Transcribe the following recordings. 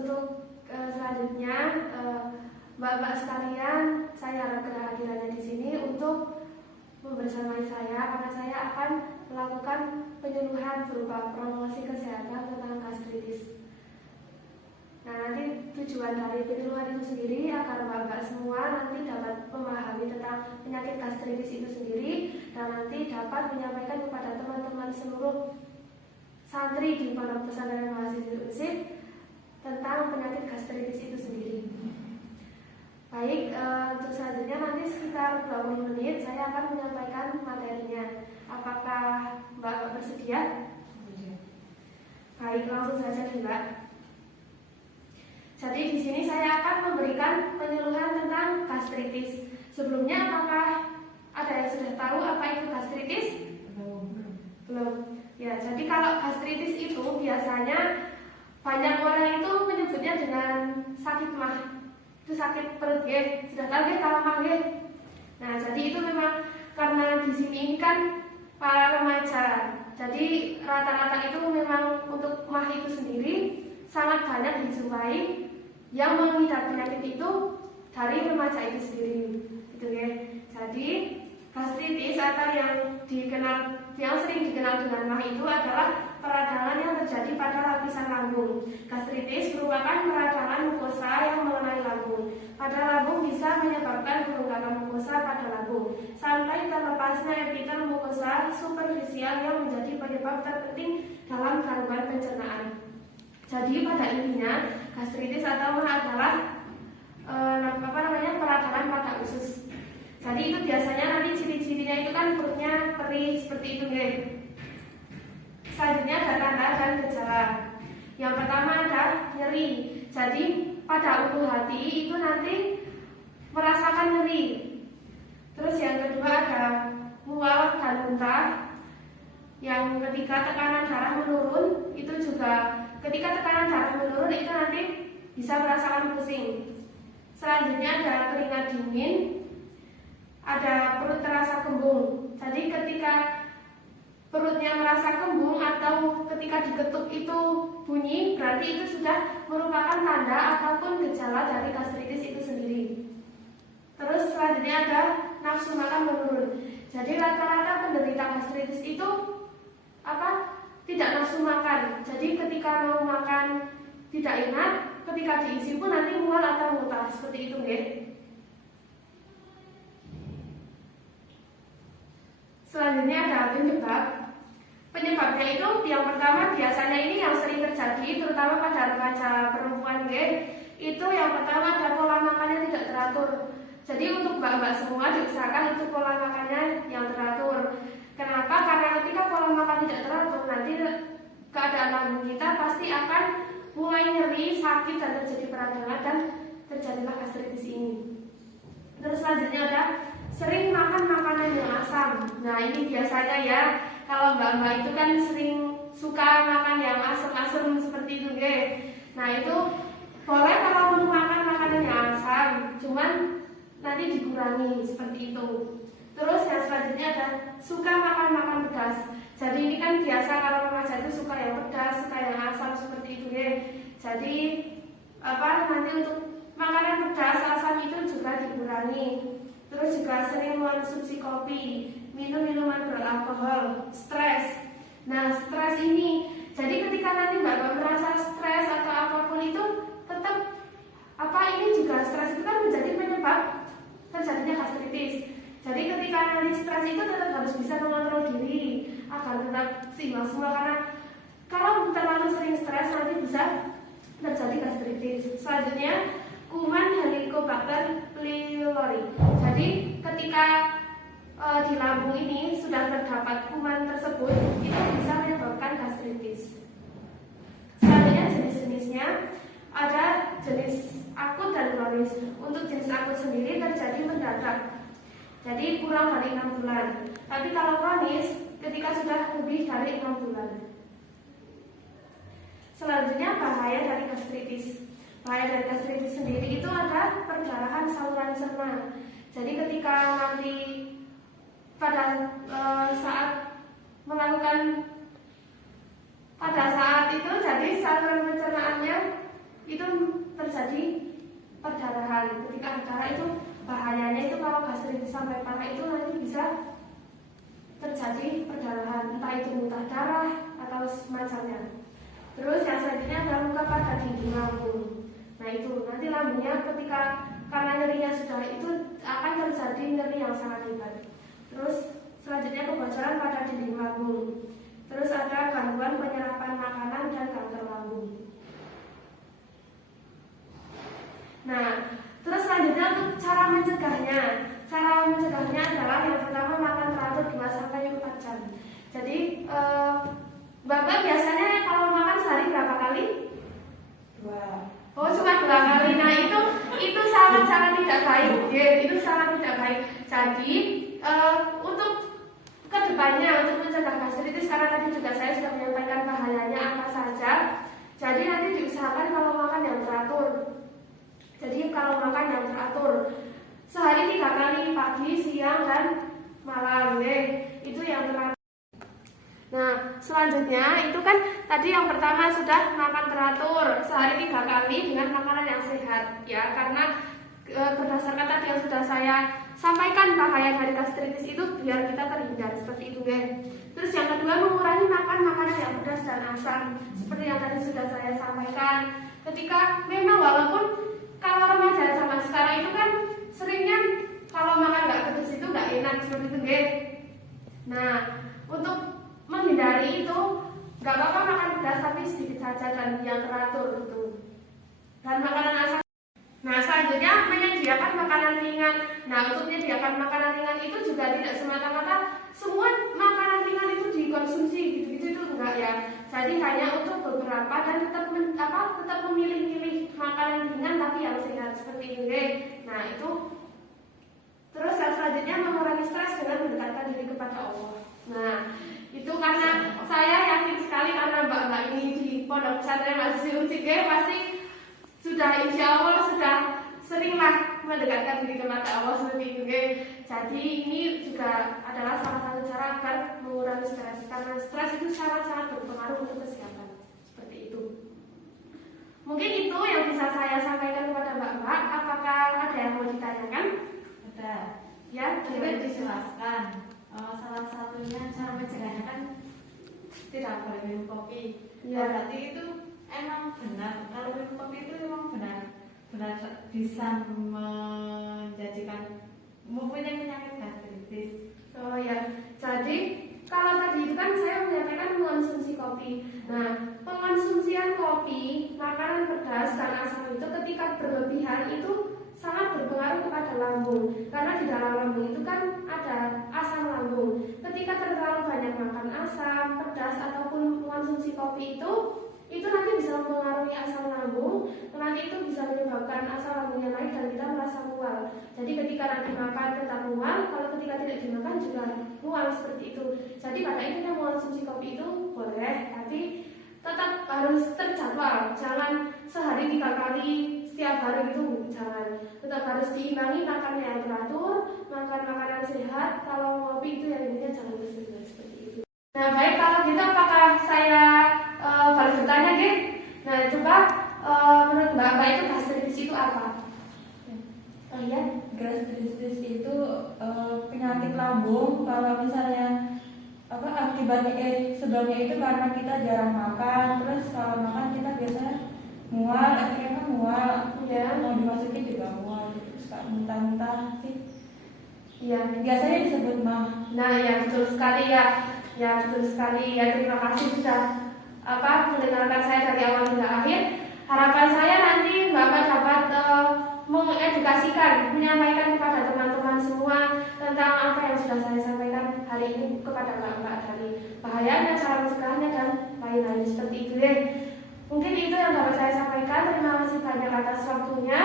untuk selanjutnya, Mbak-mbak sekalian, saya harap kehadirannya di sini untuk membersamai saya karena saya akan melakukan penyuluhan berupa promosi kesehatan tentang gastritis. Nah, nanti tujuan dari penyuluhan itu sendiri agar Mbak-mbak semua nanti dapat memahami tentang penyakit gastritis itu sendiri dan nanti dapat menyampaikan kepada teman-teman seluruh santri di Pondok Pesantren Mahasiswa Unsib tentang penyakit gastritis itu sendiri. Baik, untuk selanjutnya nanti sekitar 20 menit saya akan menyampaikan materinya. Apakah Mbak bersedia? Baik, langsung saja Mbak. Jadi di sini saya akan memberikan penyuluhan tentang gastritis. Sebelumnya apakah ada yang sudah tahu apa itu gastritis? Belum. Ya, jadi kalau gastritis itu biasanya banyak orang itu menyebutnya dengan sakit mah. Itu sakit perut ya, sudah tahu ya kalau mah ya. Nah, jadi itu memang karena di sini kan para remaja. Jadi rata-rata itu memang untuk mah itu sendiri sangat banyak dijumpai yang mengidap penyakit itu dari remaja itu sendiri. Gitu ya. Jadi gastritis atau yang sering dikenal dengan mah itu adalah peradangan yang terjadi pada lapisan lambung. Gastritis merupakan peradangan mukosa yang mengenai lambung. Pada lambung bisa menyebabkan kelonggaran mukosa pada lambung, sampai terlepasnya epitel mukosa superficial yang menjadi penyebab terpenting dalam gangguan pencernaan. Jadi pada intinya gastritis atau mah adalah peradangan pada usus. Jadi itu biasanya nanti ciri-cirinya itu kan perutnya perih seperti itu ya. Selanjutnya ada tanda dan gejala. Yang pertama ada nyeri. Jadi pada ulu hati itu nanti merasakan nyeri. Terus yang kedua ada mual dan muntah. Yang ketiga tekanan darah menurun. Itu juga ketika tekanan darah menurun itu nanti bisa merasakan pusing. Selanjutnya ada keringat dingin. Ada perut terasa kembung. Jadi ketika perutnya merasa kembung atau ketika diketuk itu bunyi, berarti itu sudah merupakan tanda ataupun gejala dari gastritis itu sendiri. Terus selanjutnya ada nafsu makan menurun. Jadi rata-rata penderita gastritis itu tidak nafsu makan. Jadi ketika mau makan tidak enak, ketika diisi pun nanti mual atau muntah seperti itu ya. Selanjutnya ada penyebab. Penyebabnya itu yang pertama biasanya ini yang sering terjadi terutama pada remaja perempuan itu yang pertama ada pola makannya tidak teratur. Jadi untuk mbak-mbak semua diusahakan untuk pola makannya yang teratur. Kenapa? Karena ketika pola makan tidak teratur nanti keadaan lambung kita pasti akan mulai nyeri, sakit dan terjadi peradangan dan terjadilah gastritis ini. Terus selanjutnya ada sering makan makanan yang asam. Nah ini biasanya ya, kalau mbak-mbak itu kan sering suka makan yang asam-asam seperti itu Nah itu boleh kalau mau makan makanan yang asam, cuman nanti dikurangi seperti itu. Terus yang selanjutnya ada suka makan pedas. Jadi ini kan biasa kalau remaja itu suka yang pedas, suka yang asam seperti itu Jadi nanti untuk makanan pedas, asam itu juga dikurangi. Terus juga sering mengonsumsi kopi, minum minuman beralkohol, stres. Nah stres ini, jadi ketika nanti mbak merasa stres atau apapun itu, tetap ini juga stres itu kan menjadi penyebab terjadinya gastritis. Jadi ketika nanti stres itu tetap harus bisa mengontrol diri agar tetap seimbang semua, karena kalau terlalu sering stres nanti bisa terjadi gastritis. Selanjutnya kuman Helicobacter pylori. Jadi ketika di lambung ini sudah terdapat kuman tersebut, itu bisa menyebabkan gastritis. Selanjutnya jenis-jenisnya ada jenis akut dan kronis. Untuk jenis akut sendiri terjadi mendadak, jadi kurang dari 6 bulan. Tapi kalau kronis ketika sudah lebih dari 6 bulan. Selanjutnya bahaya dari gastritis. Bahaya dari gastritis sendiri itu ada perdarahan saluran cerna. Jadi ketika nanti pada saat melakukan pada saat itu jadi saluran pencernaannya itu terjadi perdarahan. Ketika ada darah itu bahayanya itu kalau gastritis sampai parah itu nanti bisa terjadi perdarahan, entah itu muntah darah atau semacamnya. Terus yang selanjutnya adalah luka pada dinding lambung. Nah itu nanti lambungnya ketika karena nyerinya sudah itu akan terjadi nyeri yang sangat hebat. Terus selanjutnya kebocoran pada dinding lambung. Terus ada gangguan penyerapan makanan dan kanker lambung. Nah, terus selanjutnya untuk cara mencegahnya. Cara mencegahnya adalah yang pertama makan teratur 2-4 jam. Jadi Bapak biasanya kalau makan sehari berapa kali? 2. Oh, cuma 2 kali. Nah, itu sangat-sangat tidak baik. Ya, itu sangat tidak baik. Jadi untuk kedepannya untuk mencegah gastritis, karena tadi juga saya sudah menyampaikan bahayanya apa saja. Jadi nanti diusahakan kalau makan yang teratur. Jadi kalau makan yang teratur sehari 3 kali, pagi, siang, dan malam. Itu yang teratur. Nah, selanjutnya itu kan tadi yang pertama sudah makan teratur sehari 3 kali dengan makanan yang sehat ya, karena berdasarkan tadi yang sudah saya sampaikan bahaya dari gastritis itu biar kita terhindar seperti itu Terus yang kedua mengurangi makan makanan yang pedas dan asam seperti yang tadi sudah saya sampaikan. Ketika memang walaupun kalau remaja zaman sekarang itu kan seringnya kalau makan nggak pedas itu nggak enak seperti itu Nah, untuk menghindari itu nggak apa-apa makan pedas tapi sedikit saja dan yang teratur gitu. Dan makanan asam. Nah, selanjutnya menyediakan makanan ringan. Nah, untuk menyediakan makanan ringan itu juga tidak semata-mata semua makanan ringan itu dikonsumsi gitu-gitu itu enggak ya. Jadi hanya untuk beberapa dan tetap memilih-milih makanan ringan tapi yang sehat seperti ini. Nah, itu terus selanjutnya mengurangi stres dengan mendekatkan diri kepada Allah. Nah, itu karena saya yakin sekali karena mbak-mbak ini di pondok pesantren Masjid Unsik pasti sudah insya Allah sudah seringlah mendekatkan diri kepada Allah seperti itu Jadi ini juga adalah salah satu cara agar mengurangi stres, karena stres itu sangat-sangat berpengaruh untuk kesehatan seperti itu. Mungkin itu yang bisa saya sampaikan kepada mbak-mbak. Apakah ada yang mau ditanyakan? Ada. Ya, coba dijelaskan. Salah satunya cara mencegahnya kan tidak boleh minum kopi. Ya. Berarti itu emang benar kalau minum kopi itu emang benar bisa menjadikan mempunyai penyakit gastritis. Oh ya, jadi kalau tadi itu kan saya menyampaikan mengonsumsi kopi. Nah, pengonsumsian kopi, makanan pedas dan asam itu ketika berlebihan itu sangat berpengaruh kepada lambung. Karena di dalam lambung itu kan ada asam lambung. Ketika terlalu banyak makan asam, pedas ataupun mengonsumsi kopi itu nanti bisa mempengaruhi asam lambung, nanti itu bisa menyebabkan asam lambungnya naik dan kita merasa mual. Jadi ketika nanti makan tetap mual, kalau ketika tidak dimakan juga mual seperti itu. Jadi pada intinya mengonsumsi kopi itu boleh, tapi tetap harus terjadwal. Jangan sehari 3 kali setiap hari itu jangan. Tetap harus diimbangi makannya yang teratur, makan makanan sehat. Kalau kopi itu yang intinya jangan berlebihan seperti itu. Nah baik, kalau gitu apakah saya boleh bertanya Nah coba menurut Mbak itu gastritis itu apa? Oh iya, Gastritis itu penyakit lambung. Kalau misalnya akibatnya sebabnya itu karena kita jarang makan, terus kalau makan kita biasanya mual, efeknya mual, ya. Mau dimasukin juga mual, terus muntah-muntah sih. Iya, biasanya disebut mah. Nah ya betul sekali ya. Ya betul sekali ya, terima kasih sudah mendengarkan saya dari awal hingga akhir. Harapan saya nanti Bapak dapat mengedukasikan, menyampaikan kepada teman-teman semua tentang apa yang sudah saya sampaikan hari ini kepada Bapak dari bahayanya, cara mencegahnya dan lain-lain seperti itu Mungkin itu yang dapat saya sampaikan. Terima kasih banyak atas waktunya.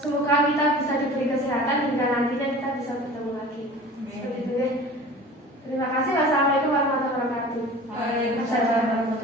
Semoga kita bisa diberi kesehatan hingga nantinya kita bisa bertemu lagi. Seperti itu Terima kasih. Wassalamualaikum warahmatullahi wabarakatuh. Waalaikumsalam.